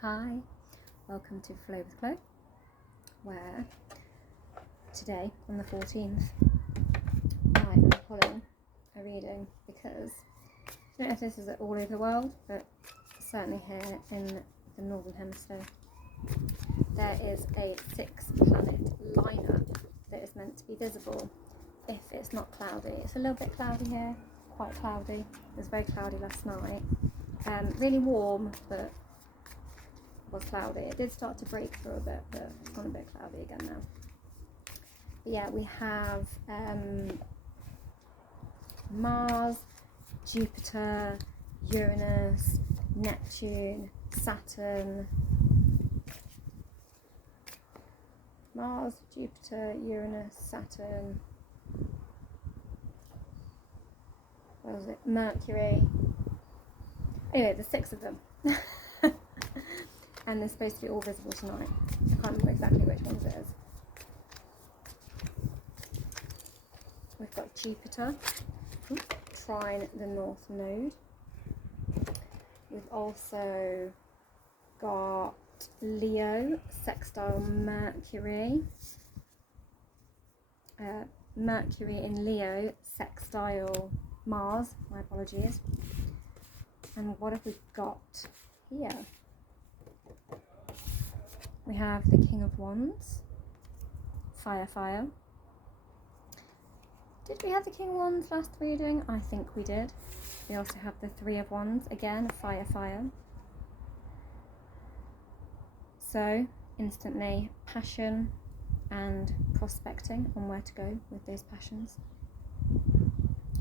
Hi, welcome to Flow with Chloe, where today on the 14th I am pulling a reading because I don't know if this is all over the world, but certainly here in the Northern Hemisphere there is a 6-planet lineup that is meant to be visible if it's not cloudy. It's a little bit cloudy here, quite cloudy. It was very cloudy last night, really warm, but was cloudy. It did start to break through a bit, but it's gone a bit cloudy again now. But yeah, we have Mars, Jupiter, Uranus, Neptune, Saturn. Mars, Jupiter, Uranus, Saturn. What was it? Mercury. Anyway, there's 6 of them. And they're supposed to be all visible tonight. I can't remember exactly which ones it is. We've got Jupiter, trine the North Node. We've also got Leo, sextile Mercury. Mercury in Leo, sextile Mars, my apologies. And what have we got here? We have the King of Wands, fire. Did we have the King of Wands last reading? I think we did. We also have the Three of Wands, again, fire. So, instantly, passion and prospecting on where to go with those passions.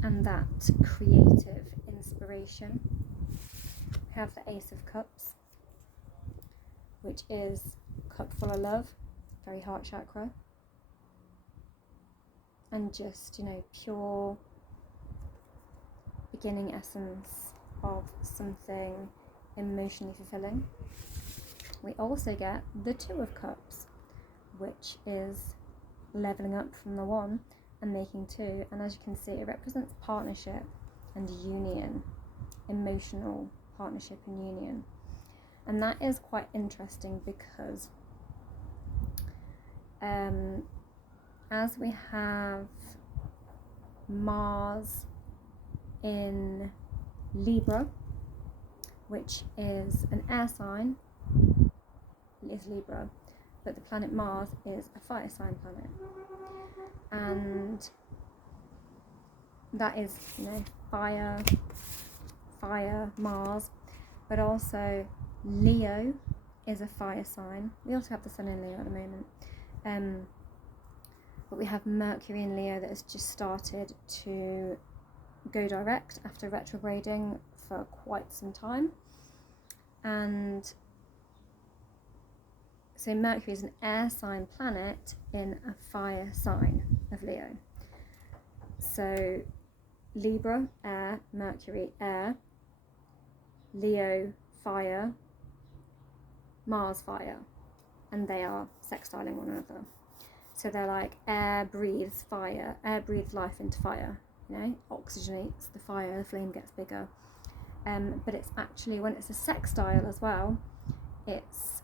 And that creative inspiration. We have the Ace of Cups, which is cup full of love, very heart chakra, and just, pure beginning essence of something emotionally fulfilling. We also get the Two of Cups, which is leveling up from the 1 and making 2, and as you can see, it represents partnership and union, emotional partnership and union. And that is quite interesting because as we have Mars in Libra, which is an air sign, is Libra, but the planet Mars is a fire sign planet. And that is, fire, Mars, but also Leo is a fire sign. We also have the Sun in Leo at the moment. But we have Mercury in Leo that has just started to go direct after retrograding for quite some time. And so Mercury is an air sign planet in a fire sign of Leo. So Libra, air, Mercury, air, Leo, fire, Mars, fire, and they are sextiling one another. So they're like air breathes fire, air breathes life into fire, oxygenates the fire, the flame gets bigger. But it's actually, when it's a sextile as well, it's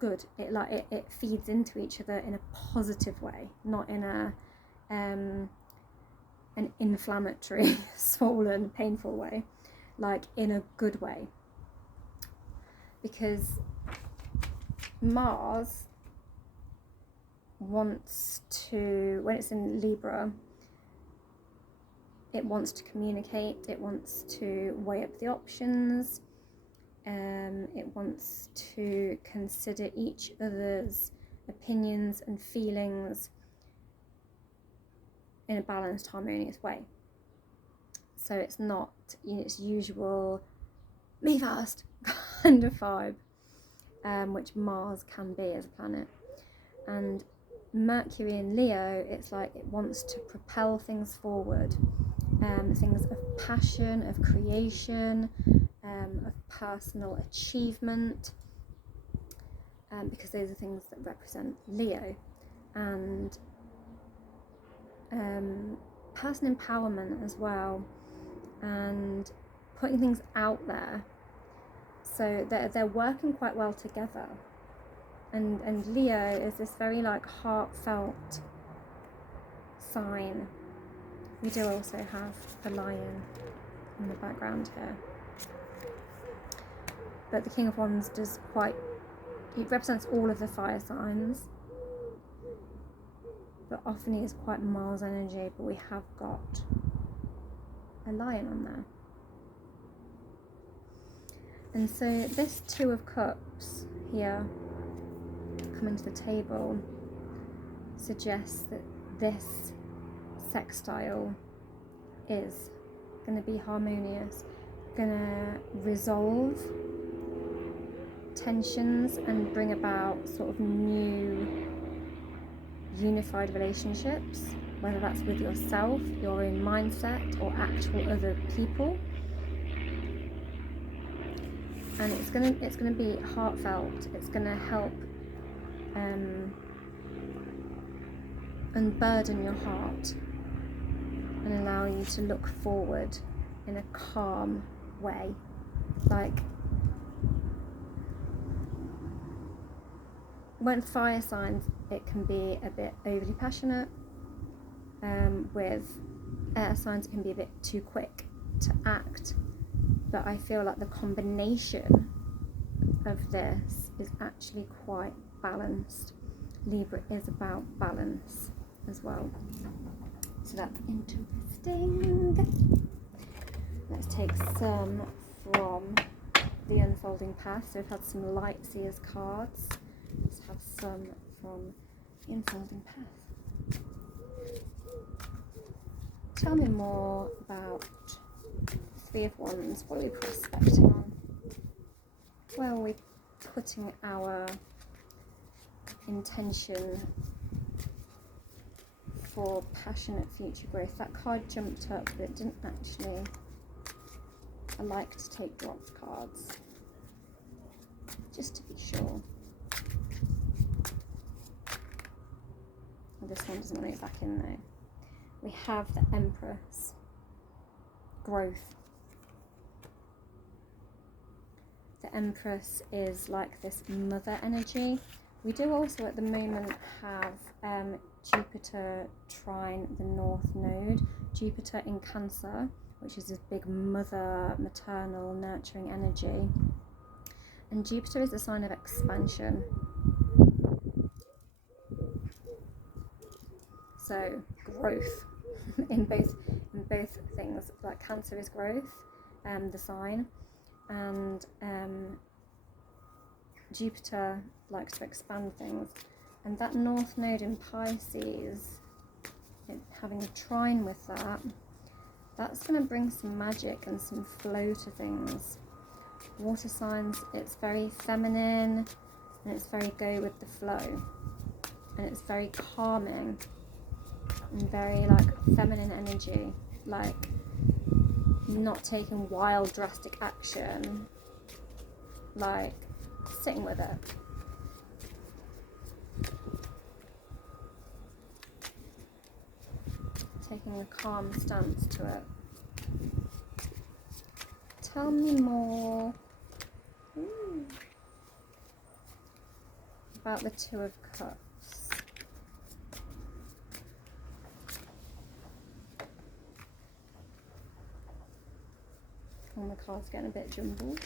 good. It feeds into each other in a positive way, not in an inflammatory, swollen, painful way, like in a good way. Because Mars wants to, when it's in Libra, it wants to communicate, it wants to weigh up the options, it wants to consider each other's opinions and feelings in a balanced, harmonious way. So it's not, its usual me first kind of vibe, which Mars can be as a planet. And Mercury in Leo, it's like it wants to propel things forward, things of passion, of creation, of personal achievement, because those are things that represent Leo, and personal empowerment as well, and putting things out there. So they're working quite well together. And Leo is this very like heartfelt sign. We do also have a lion in the background here. But the King of Wands it represents all of the fire signs. But often he is quite Mars energy, but we have got a lion on there. And so this Two of Cups here coming to the table suggests that this sextile is going to be harmonious, going to resolve tensions and bring about sort of new unified relationships, whether that's with yourself, your own mindset, or actual other people. And it's gonna be heartfelt. It's gonna help unburden your heart and allow you to look forward in a calm way. Like when fire signs, it can be a bit overly passionate. With air signs, it can be a bit too quick to act. But I feel like the combination of this is actually quite balanced. Libra is about balance as well. So that's interesting. Let's take some from the Unfolding Path. So we've had some Light Seers cards. Let's have some from the Unfolding Path. Tell me more about Three of Wands. What are we prospecting on? Where are we putting our intention for passionate future growth? That card jumped up, but it didn't actually. I like to take dropped cards, just to be sure. This one doesn't want to go back in though. We have the Empress. Growth. The Empress is like this mother energy. We do also at the moment have Jupiter trine the North Node. Jupiter in Cancer, which is this big mother, maternal, nurturing energy. And Jupiter is a sign of expansion. So growth in both things. Like Cancer is growth, the sign, and Jupiter likes to expand things. And that North Node in Pisces, having a trine with that, that's going to bring some magic and some flow to things. Water signs, it's very feminine and it's very go with the flow, and it's very calming and very like feminine energy, like not taking wild drastic action, like sitting with it. Taking a calm stance to it. Tell me more about the Two of Cups. Oh, my card's getting a bit jumbled.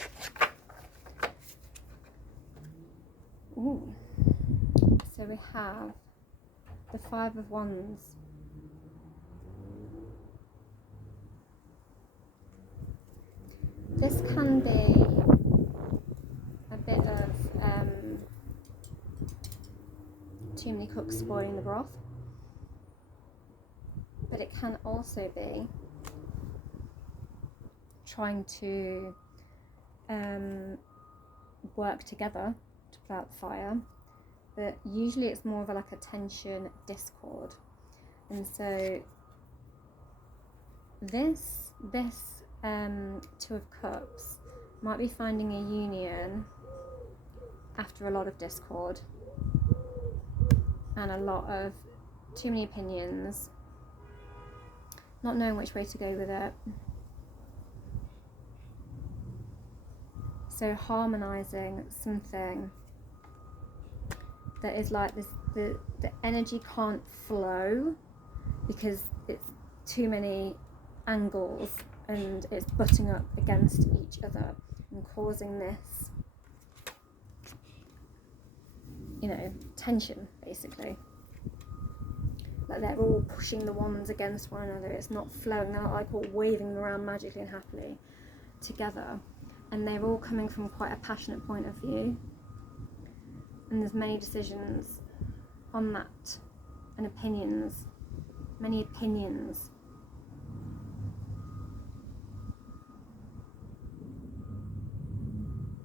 Ooh. So we have the Five of Wands. This can be a bit of too many cooks spoiling the broth, but it can also be trying to work together to put out the fire, but usually it's more of like a tension discord. And so this Two of Cups might be finding a union after a lot of discord and a lot of too many opinions, not knowing which way to go with it. So harmonizing something that is like this, the energy can't flow because it's too many angles and it's butting up against each other and causing this, you know, tension basically. Like they're all pushing the wands against one another. It's not flowing. They're not like all waving them around magically and happily together. And they're all coming from quite a passionate point of view. And there's many decisions on that, and opinions, many opinions.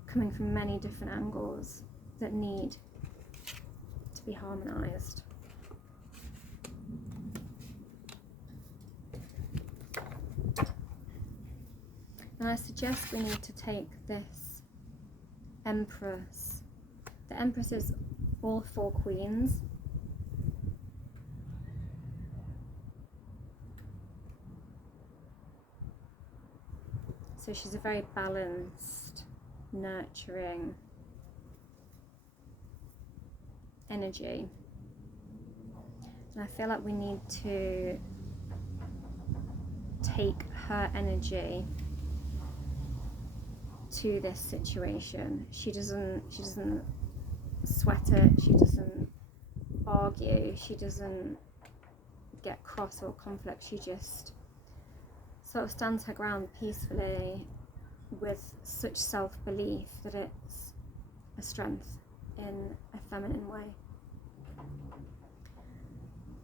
Coming from many different angles that need to be harmonized. And I suggest we need to take this Empress. The Empress is all four queens. So she's a very balanced, nurturing energy. And I feel like we need to take her energy to this situation. She doesn't sweat it, she doesn't argue, she doesn't get cross or conflict. She just sort of stands her ground peacefully with such self-belief that it's a strength in a feminine way.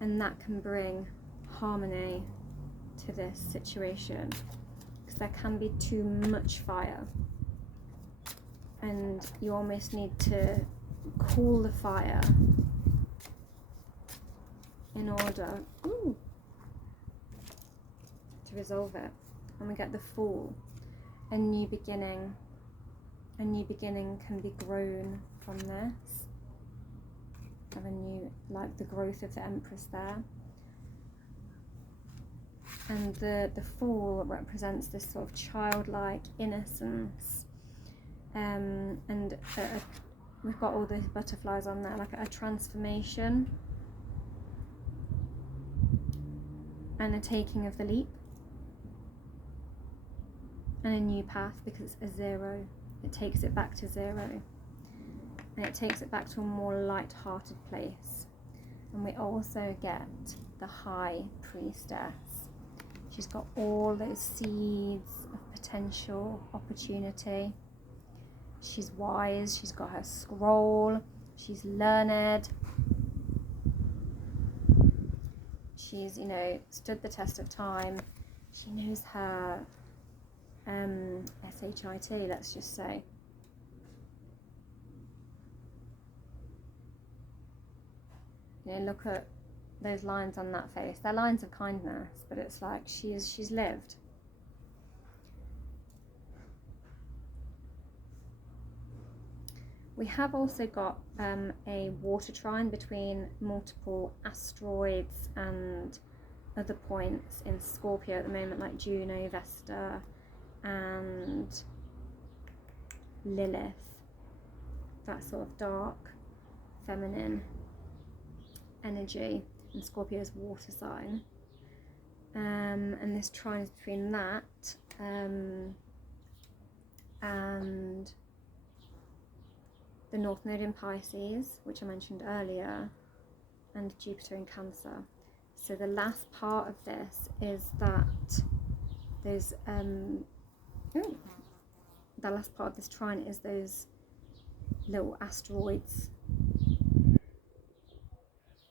And that can bring harmony to this situation, because there can be too much fire and you almost need to cool the fire in order to resolve it. And we get the Fool, a new beginning. A new beginning can be grown from this. Have a new, like the growth of the Empress there. And the Fool represents this sort of childlike innocence. And we've got all those butterflies on there, like a transformation and a taking of the leap and a new path, because it's a zero. It takes it back to zero, and it takes it back to a more light-hearted place. And we also get the High Priestess. She's got all those seeds of potential opportunity. She's wise, she's got her scroll, she's learned, she's, you know, stood the test of time, she knows her SHIT, let's just say. You know, look at those lines on that face. They're lines of kindness, but it's like she's lived. We have also got a water trine between multiple asteroids and other points in Scorpio at the moment, like Juno, Vesta, and Lilith. That sort of dark, feminine energy, and Scorpio's water sign. And this trine is between that and the North Node in Pisces, which I mentioned earlier, and Jupiter in Cancer. So the last part of this is that those the last part of this trine is those little asteroids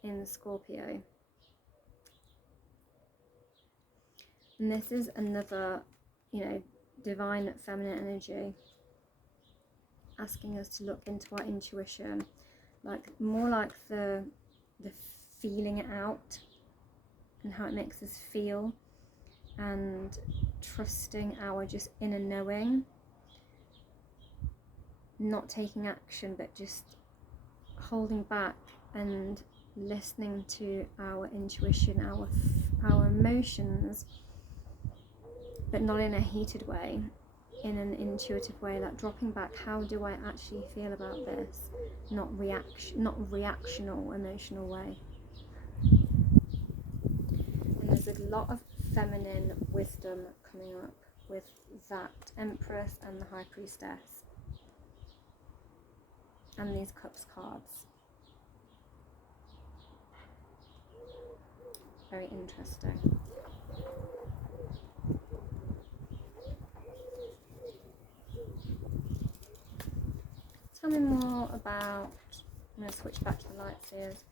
in the Scorpio. And this is another, you know, divine feminine energy, asking us to look into our intuition, like more like the feeling it out and how it makes us feel, and trusting our just inner knowing, not taking action but just holding back and listening to our intuition, our emotions, but not in a heated way, in an intuitive way, like dropping back, how do I actually feel about this? Not reactional, emotional way. And there's a lot of feminine wisdom coming up with that Empress and the High Priestess and these Cups cards. Very interesting. Tell me more about, I'm going to switch back to the light seers.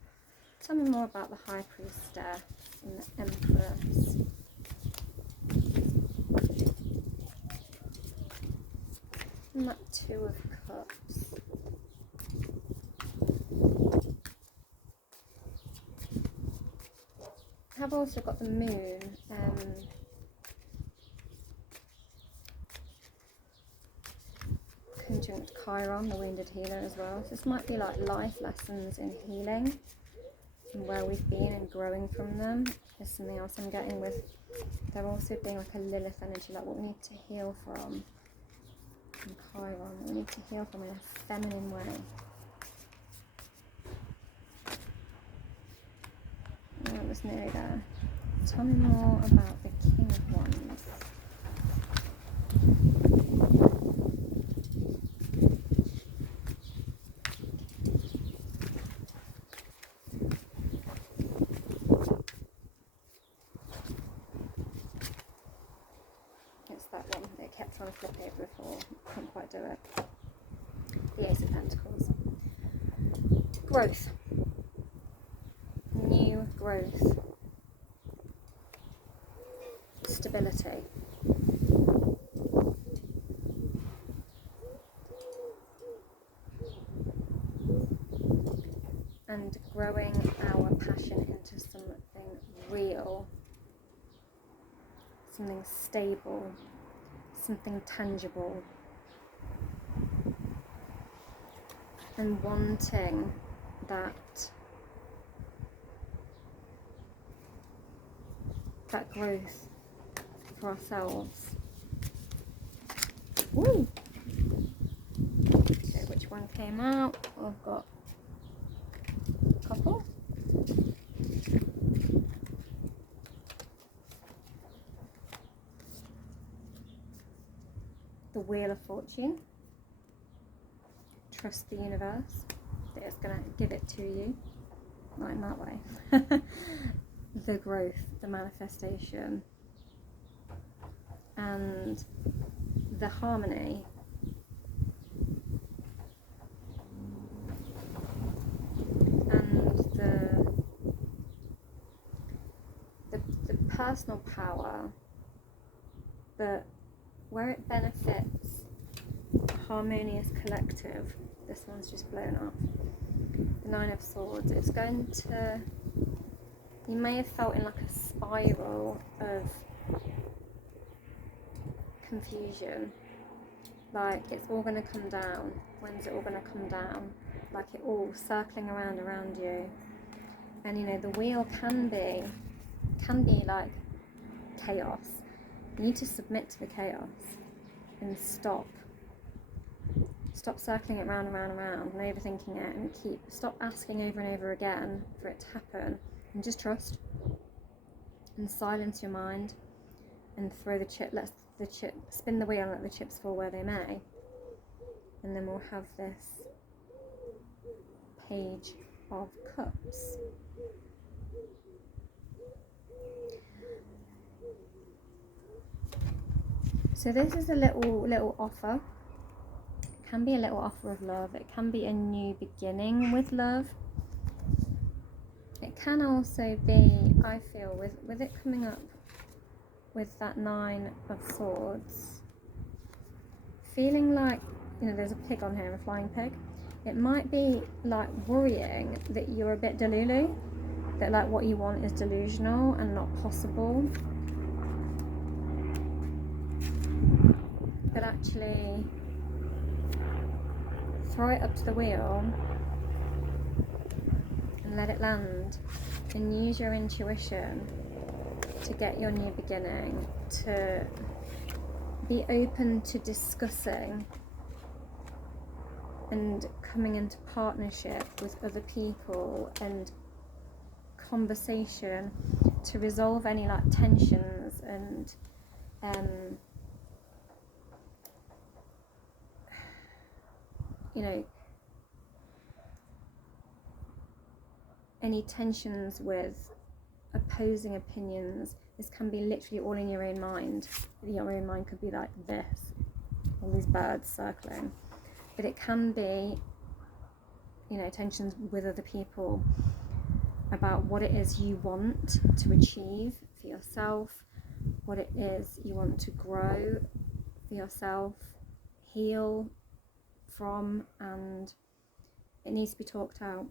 Tell me more about the High Priestess and the Empress. And that Two of Cups. I've also got the Moon. Conjunct Chiron, the wounded healer, as well. So this might be like life lessons in healing and where we've been and growing from them. There's something else I'm getting with there also being like a Lilith energy, like what we need to heal from. And Chiron, what we need to heal from in a feminine way. Oh, it was nearly there. Tell me more about the King of Wands. It's that one that kept trying to flip over before. Couldn't quite do it. The Ace of Pentacles. Growth. New growth. Stability. And growing our passion into something real, something stable, something tangible, and wanting that growth for ourselves. Woo! Okay, which one came out? I've got a couple. The Wheel of Fortune. Trust the universe that it's going to give it to you. Not in that way. The growth, the manifestation, and the harmony. And the personal power, but where it benefits a harmonious collective. This one's just blown off. The Nine of Swords. It's going to, you may have felt in like a spiral of confusion, like it's all going to come down. When's it all going to come down? Like it all circling around you. And you know, the wheel can be like chaos. You need to submit to the chaos and stop circling it round and round and round and overthinking it, and stop asking over and over again for it to happen, and just trust and silence your mind and throw the chip, spin the wheel and let the chips fall where they may. And then we'll have this Page of Cups. So this is a little offer. It can be a little offer of love. It can be a new beginning with love. It can also be, I feel, with it coming up with that Nine of Swords, feeling like, you know, there's a pig on here, a flying pig. It might be like worrying that you're a bit delulu, that like what you want is delusional and not possible. But actually throw it up to the wheel and let it land, and use your intuition to get your new beginning, to be open to discussing and coming into partnership with other people and conversation to resolve any like tensions and you know, any tensions with opposing opinions. This can be literally all in your own mind. Your own mind could be like this, all these birds circling, but it can be, you know, tensions with other people about what it is you want to achieve for yourself, what it is you want to grow for yourself, heal from, and it needs to be talked out.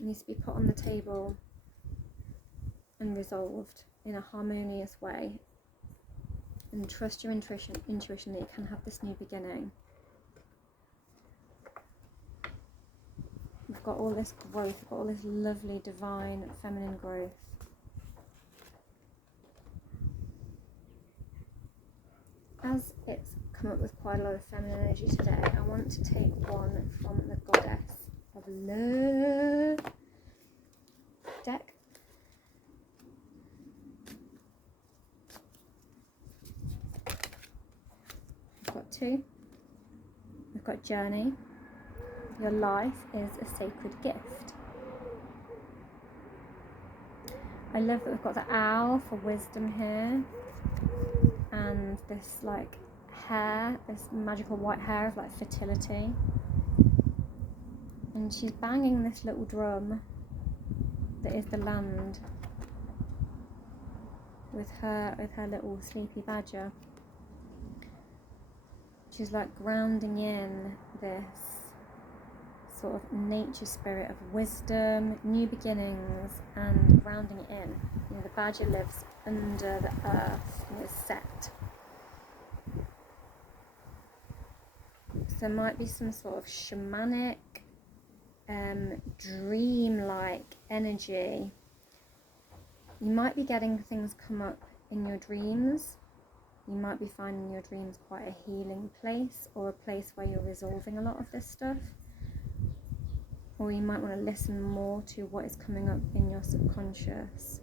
It needs to be put on the table and resolved in a harmonious way, and trust your intuition that you can have this new beginning. We've got all this growth, we've got all this lovely divine feminine growth. As it's come up with quite a lot of feminine energy today, I want to take one from the Goddess of Love deck. We've got two. We've got Journey. Your life is a sacred gift. I love that we've got the owl for wisdom here, and this like hair, this magical white hair of like fertility. And she's banging this little drum that is the land with her little sleepy badger. She's like grounding in this sort of nature spirit of wisdom, new beginnings, and grounding it in. You know, the badger lives under the earth and is set. So there might be some sort of shamanic, dream-like energy. You might be getting things come up in your dreams. You might be finding your dreams quite a healing place, or a place where you're resolving a lot of this stuff. Or you might want to listen more to what is coming up in your subconscious.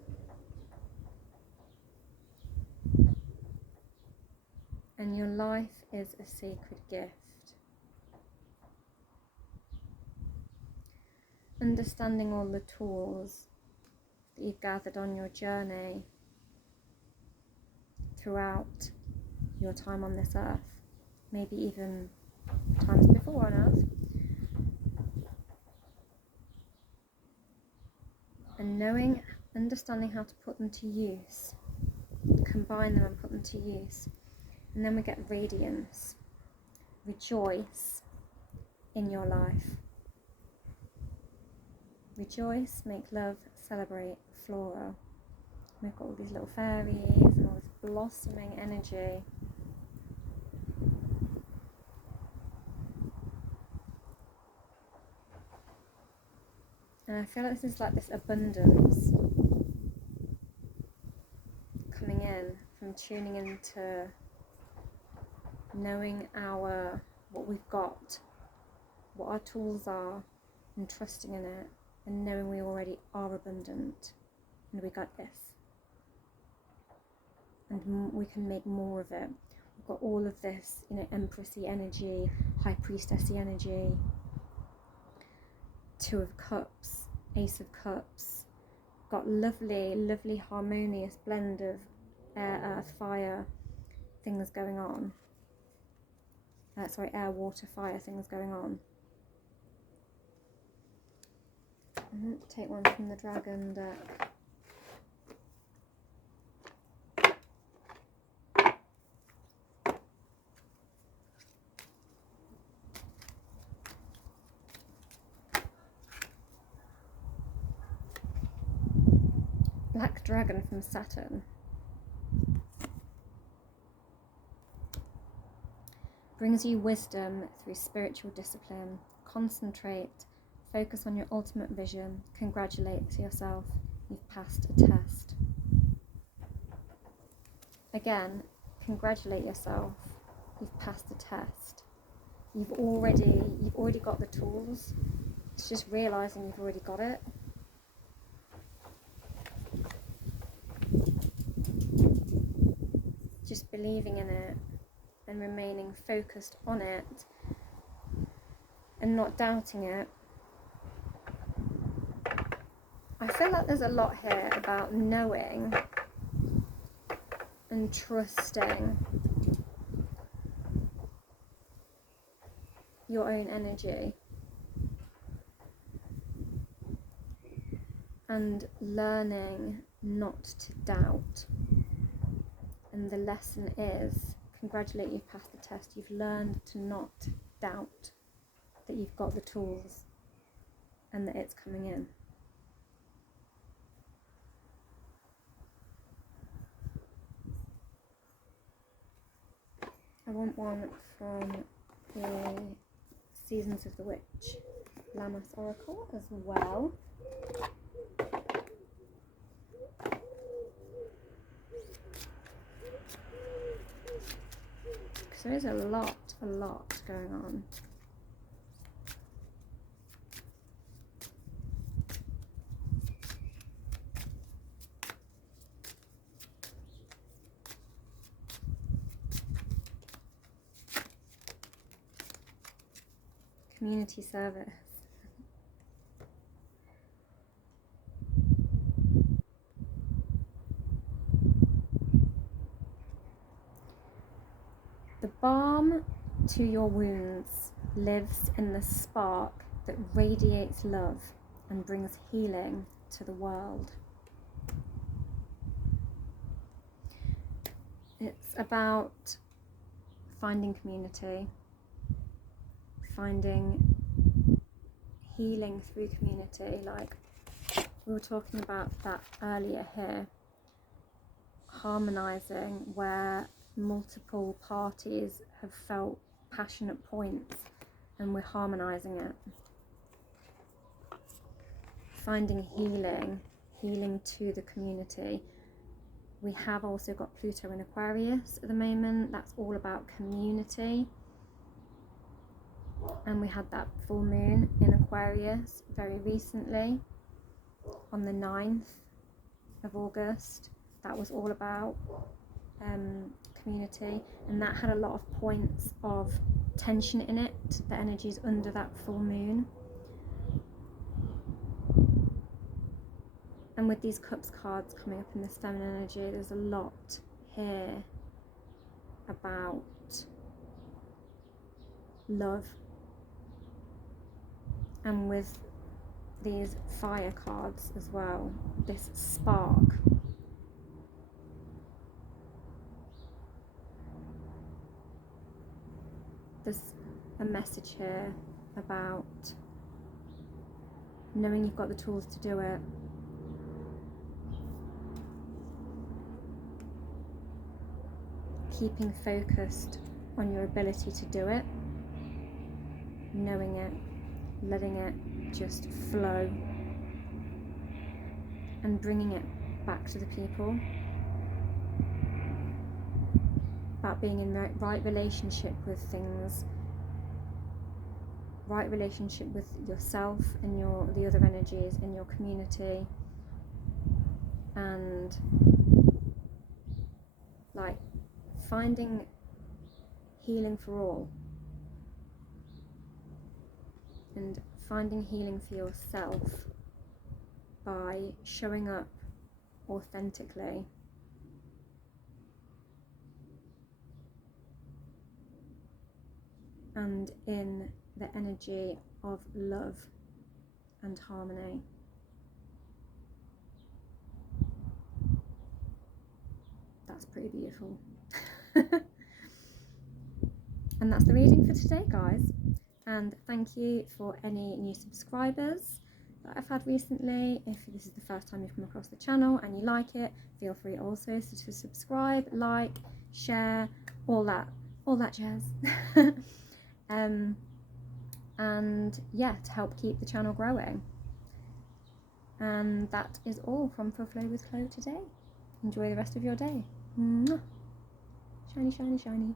And your life is a sacred gift. Understanding all the tools that you've gathered on your journey throughout your time on this earth, maybe even times before on earth, and understanding how to put them to use, combine them and put them to use. And then we get radiance. Rejoice in your life. Rejoice, make love, celebrate, floral. We've got all these little fairies and all this blossoming energy. And I feel like this is like this abundance coming in from tuning into knowing what we've got, what our tools are, and trusting in it, and knowing we already are abundant and we got this, and we can make more of it. We've got all of this, you know, Empressy energy, High Priestessy energy, Two of Cups, Ace of Cups. Got lovely harmonious blend of air, earth, fire things going on. Air, water, fire things going on. Take one from the dragon deck. Black dragon from Saturn. Brings you wisdom through spiritual discipline. Concentrate, focus on your ultimate vision, congratulate yourself, you've passed a test. Again, congratulate yourself. You've passed the test. You've already got the tools. It's just realizing you've already got it. Just believing in it and remaining focused on it and not doubting it. I feel like there's a lot here about knowing and trusting your own energy and learning not to doubt. And the lesson is, congratulate, you've passed the test. You've learned to not doubt that you've got the tools and that it's coming in. I want one from the Seasons of the Witch Lammas Oracle as well. Because there is a lot going on. Community service. The balm to your wounds lives in the spark that radiates love and brings healing to the world. It's about finding community, finding healing through community. Like we were talking about that earlier here, harmonizing where multiple parties have felt passionate points and we're harmonizing it. Finding healing to the community. We have also got Pluto in Aquarius at the moment. That's all about community. And we had that full moon in Aquarius very recently on the 9th of August. That was all about community, and that had a lot of points of tension in it, the energies under that full moon. And with these Cups cards coming up in this feminine energy, there's a lot here about love. And with these fire cards as well, this spark. There's a message here about knowing you've got the tools to do it. Keeping focused on your ability to do it. Knowing it, letting it just flow. And bringing it back to the people. About being in the right relationship with things, right relationship with yourself and the other energies in your community, and like finding healing for all, and finding healing for yourself by showing up authentically. And in the energy of love and harmony. That's pretty beautiful. And that's the reading for today, guys. And thank you for any new subscribers that I've had recently. If this is the first time you've come across the channel and you like it, feel free also to subscribe, like, share, all that jazz. And yeah, to help keep the channel growing. And that is all from For Flow with Chloe today. Enjoy the rest of your day. Mwah. Shiny, shiny, shiny.